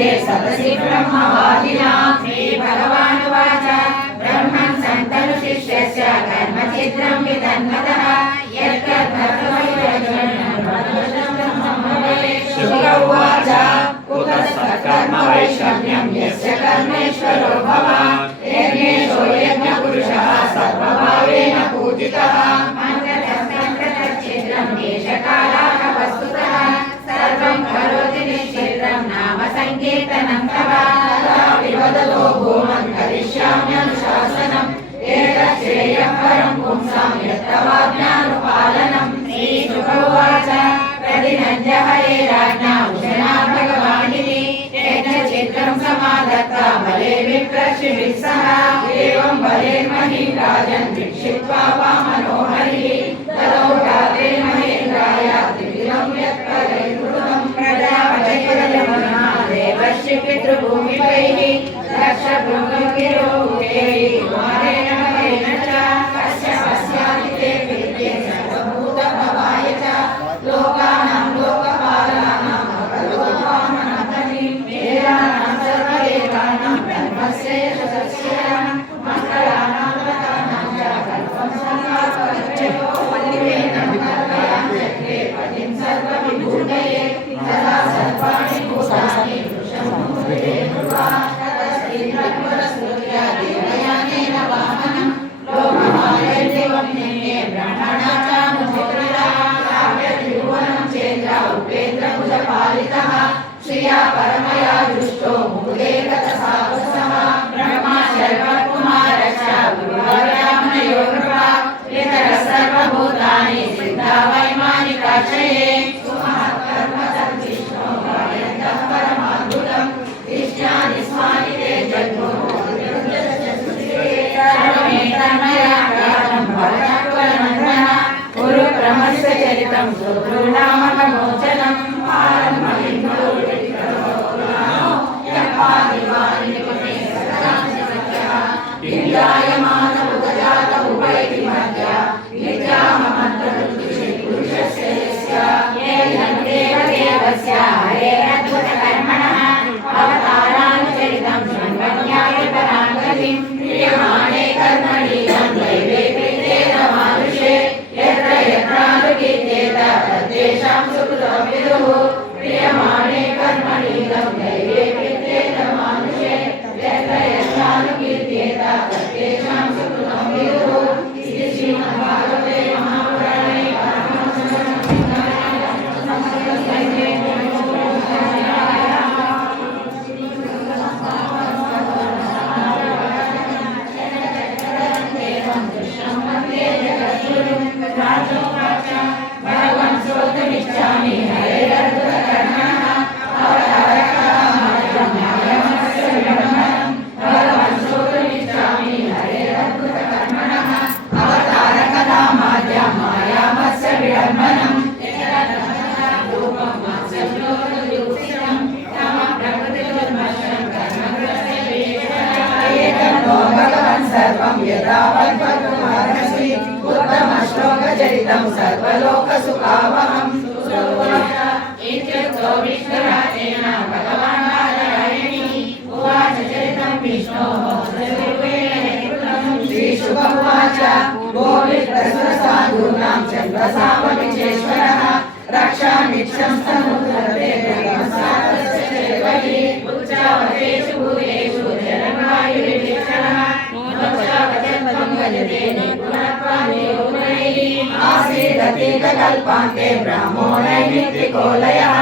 मध्ये सदसि ब्रह्मवादिनां श्रीभगवानुवाच ब्रह्मन् सन्तनु शिष्यस्य कर्मचित्रं वितन्वतः शुक उवाच कुतस्तत्कर्म वैषम्यं यस्य कर्मेश्वरो भवान् यज्ञेशो यज्ञपुरुषः सर्वभावेन पूजितः मन्त्रतच्छिद्रं देशकालाः वस्तुतः सर्वं करोति निश्चित्रं नाम सङ्कीर्तनं तव तदा विवदतो भूमन् करिष्याम्यनुशासनम् एतत् श्रेयः परं पुंसां यत्तवाज्ञानुपालनं श्रीशुक उवाच प्रतिनद्य हरे राज्ञा उशना भगवानिति यज्ञचित्रं समादत्ता बले विप्रक्षिभिः सह एवं बलेर्महीं राजन् वीक्षित्वा वामनो हरिः तदौ रात्रे महेन्द्राय त्रिविधं यत्परैर्कृतं प्रजापतिर्यमुना देवस्य पितृभूमिपैः दक्षभृङ्गिरोगैः कुमारेण महेन च कस्य पश्यादिते विद्ये सर्वभूतभवाय च लोकानां लोकपालानां भगवद्वामनपतिं वेदानां सर्वदेवानां ब्रह्मस्य यशस्यां मङ्गलानां वदानां च कल्पं संसारपरिचयो वल्लिवेनं कल्पयां चक्रे पतिं सर्वविभूतये तदा सर्वाणि भूतानि वृषभूतये ध्रुवा ततस्त्रीन्द्रपुरस्कृत्य देवयानेन वामनं लोकमायैर्देवं निन्ये ब्रह्मणा चानुभूतः काव्यत्रिभुवनं चेन्द्र उपेन्द्रभुजपालितः श्रिया परमया दृष्टो मुकुले गतसावसः ब्रह्मा शर्वकुमारश्च गुरुवर्यामनयो कृपा इतरः सर्वभूतानि सिद्धा वैमानिकाश्रये सुमहत्कर्मतद्विष्णो भवयन्तः परमाद्भुतं कृष्णादिस्मानि ते जग्मुः सर्वमेतन्मया कालं भवतः कुरु ब्रह्मस्य चरितं सुदृढामकमोचनं पारं महिन्दो विद्यायमानमुदजात उपैति मध्य विद्याममन्त्रपुरुषस्य यस्य येन देवदेवस्य हरेरद्भुतकर्मणः अवतारानुचरितं शृण्वन्याय पराङ्गतिं क्रियमाणे कर्मणीयं दैवे प्रीतेन मानुषे यत्र यत्रानुकीर्तेत तद्देशां सुकृतं विदुः क्रियमाणे कर्मणीयं दैवे प्रीतेन मानुषे यत्र यत्रानुकीर्तेत तद्देशां सुकृतं विदुः इति श्रीमद्भागवते महापुराणे भगवन् श्रोतुमिच्छामि हरेरद्भुतकर्मणः अवतारकथामात्रमायमस्य विडम्बनं भगवन् श्रोतुमिच्छामि हरेरद्भुतकर्मणः अवतारकथामात्रमायमस्य विडम्बनं रूपं मात्सर्योगयुक्तितं तमः प्रकृतिर्मशं कर्मकृतस्य वेषः भगवन् सर्वं यदावद्भगवानस्मि उत्तमश्लोकचरितं सर्वलोकसुखावहं इत्युक्तो विष्णुराजेन भगवान् बादरायणिः उवाच चरितं विष्णोः श्रीशुक उवाच गोविप्रसुरसाधूनां चन्द्रसामविचेश्वरः रक्षामीक्षं समुद्रते ब्रह्मसारस्य चेवहि उच्चावतेषु भूतेषु जलवायुर्विक्षणः आसीदतीतकल्पान्ते ब्रह्मो नैमित्तिको लयः।